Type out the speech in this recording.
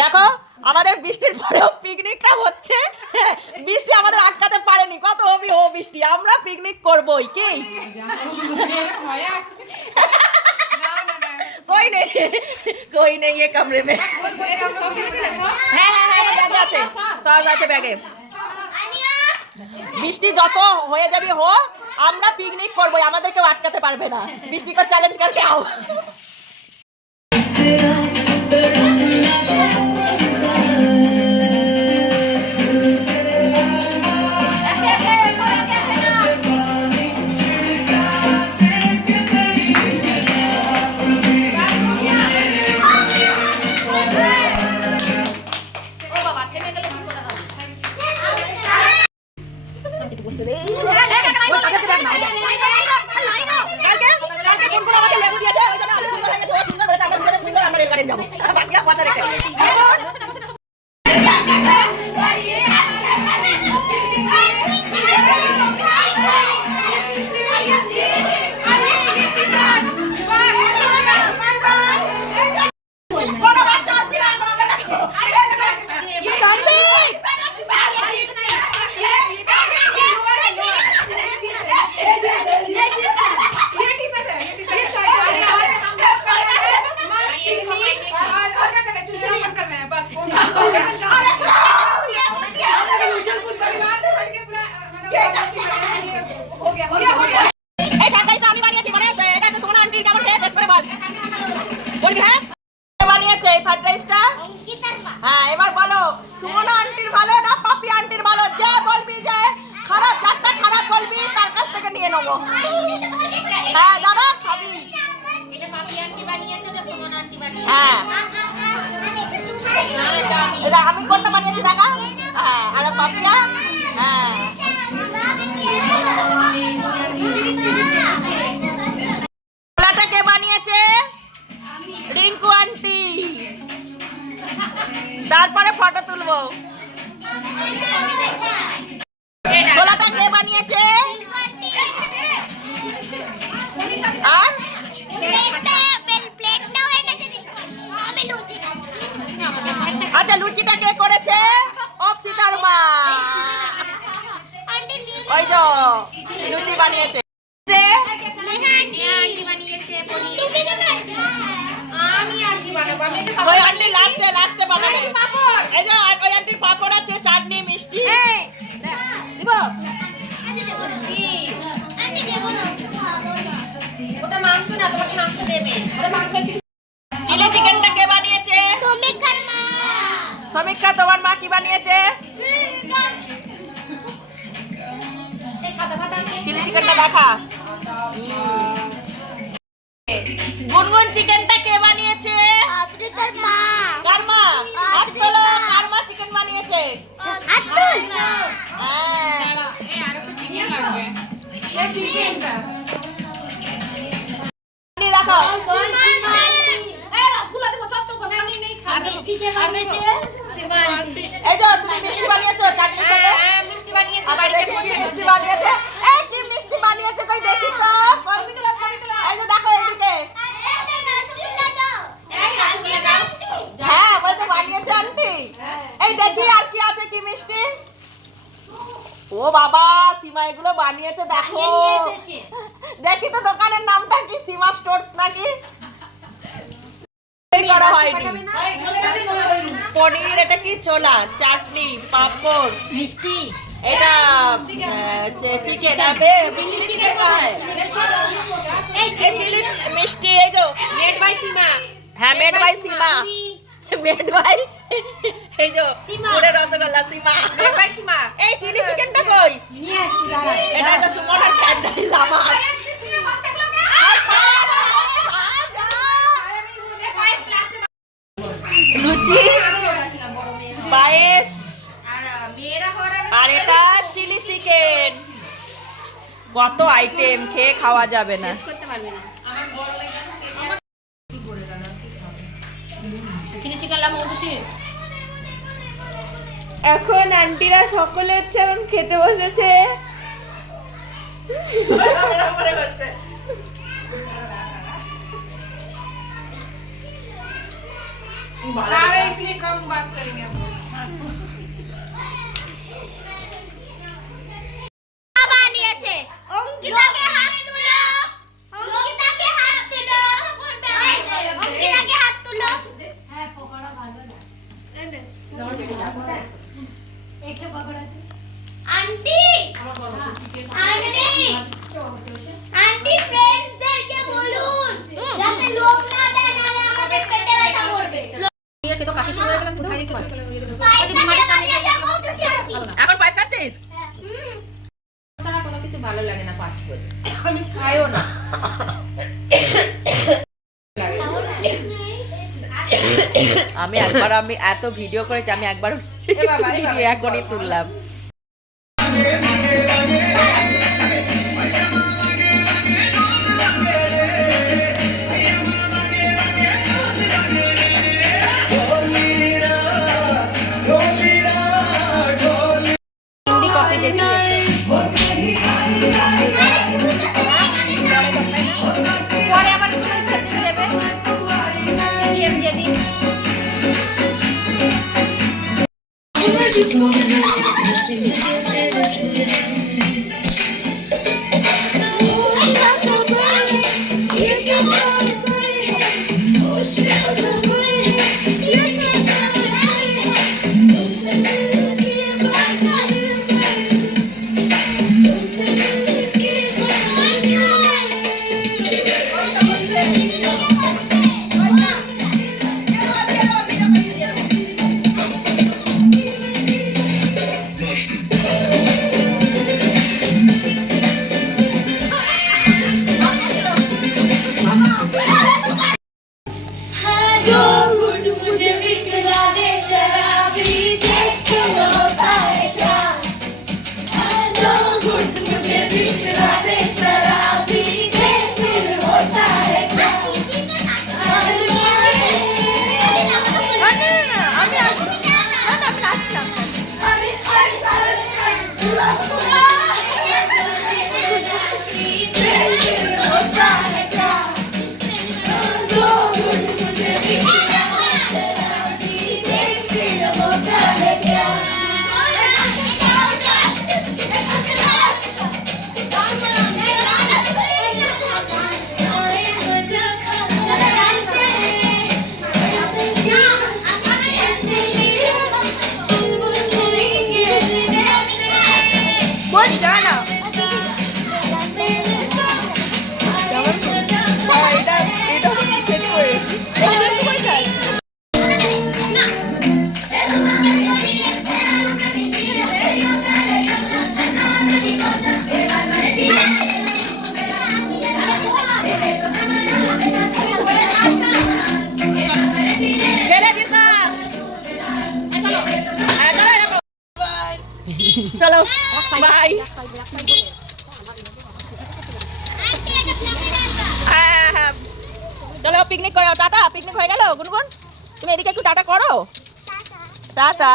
দেখো আমাদের বৃষ্টির পরেও পিকনিকটা হচ্ছে। বৃষ্টি আমাদের আটকাতে পারেনি, কত হবি ও বৃষ্টি, আমরা পিকনিক করবই। কি कोई नहीं कोई नहीं ये कमरे में। হ্যাঁ হ্যাঁ হ্যাঁ ব্যাগে আছে, সস আছে ব্যাগে। বৃষ্টি যত হয়ে যাবে হো, আমরা পিকনিক করবই, আমাদের কেউ আটকাতে পারবে না। বৃষ্টি को চ্যালেঞ্জ करके आओ। হ্যাঁ এবার বলো সুমনা আন্টির ভালো না পাপি আন্টির ভালো? যে বলবি যে খারাপ, যারটা খারাপ বলবি তার কাছ থেকে নিয়ে নেবো। হ্যাঁ দাদা খাবি, হ্যাঁ এটা আমি কোনটা বানিয়েছি দেখা। হ্যাঁ আর পাপিয়া, হ্যাঁ ছোলাটা কে বানিয়েছে? রিঙ্কু আন্টি। তারপরে ফটো তুলবো। ছোলাটা কে বানিয়েছে? আর আচ্ছা লুচিটা কে করেছে? অপসিতার মা। ওই যে লুচি বানিয়েছে। ওই আন্টি লাস্টে বানাবে। এই যে ওই আন্টির পাপড় আছে, চাটনি, মিষ্টি। দিব ওটা মাংস না, তোমাকে মাংস দেবে। ওটা মাংস। চিলি চিকেনটা কে বানিয়েছে? সমীক্ষার মা। সমীক্ষা তোমার মা কি বানিয়েছে? চিলি চিকেনটা দেখা। গুনগুন চিকেনটা কে বানিয়েছে? আদ্রিতার মা। কার মা? আত্তলা। কার মা চিকেন বানিয়েছে? আত্তুল। হ্যাঁ এই আর একটু চিকেন লাগবে। এই চিকেনটা নি দেখো। এই রসগোল্লা দেবো, চপ চপ বানানি নেই খাবে। মিষ্টি কে বানিয়েছে? সীমা আন্টি। এই যে তুমি মিষ্টি বানিয়েছো চাটনির সাথে? হ্যাঁ মিষ্টি বানিয়েছি, বাড়িতে বসে মিষ্টি বানিয়েছে। এই কি মিষ্টি বানিয়েছে কই দেখি তো। ছবি তোলা ছবি তোলা। এই যে দেখো এদিকে। হ্যাঁ বলতে বানিয়েছে আন্টি। এই দেখি আর কি আছে, কি মিষ্টি। ও বাবা সীমা এগুলো বানিয়েছে দেখো। দেখি তো দোকানের নামটা কি, সীমা স্টোরস নাকি? এই করা হয়নি। পনির, এটা কি ছোলা, চাটনি, পাপড়, মিষ্টি, এটা চিকেন। আবে চিলি চিকেন का है। এই চিলি মিষ্টি, এই যে মেড বাই সীমা। হ্যাঁ made by Seema. Made by এই যে পুরো রসগোল্লা সীমা। Made by Seema. এই চিলি চিকেনটা কই? নিয়ে আসি দাঁড়া। এটা তো সুমনার ক্যান্ডাইজ আমার। লুচি, পায়েস আর এটা চিলি চিকেন। কত আইটেম, খেয়ে খাওয়া যাবে না। চিলি চিকেন এখন আন্টিরা সকলে হচ্ছে এখন খেতে বসেছে। सारे इसलिए कम बात करेंगे हम लोग। বানিয়েছে অঙ্কিতাকে হাত তুলো অঙ্কিতাকে হাত তুলো অঙ্কিতাকে হাত তুলো হ্যাঁ পকোড়া ভালো না একটা পকোড়া আন্টি আন্টি আন্টি ফ্রেন্ডসদেরকে বলুন যাতে লোক না দেয় নালে আমাদের পেটে ব্যথা করবে সে তো কাশি শুরু হয়ে গেল কোথায় দিচ্ছ এখন পায়েস খাচ্ছিস? ছাড়া কোনো কিছু ভালো লাগে না পাস করে আমি খাইও না আমি এত ভিডিও করেছি, আমি একবার এখনই তুললাম। হিন্দি কপি দেখিয়েছে পরে আবার সেদিন দেবে যেদিন চলো বাই। চলো পিকনিক করো, টাটা। পিকনিক হয়ে গেল গুনগুন, তুমি এদিকে একটু টাটা করো, টাটা।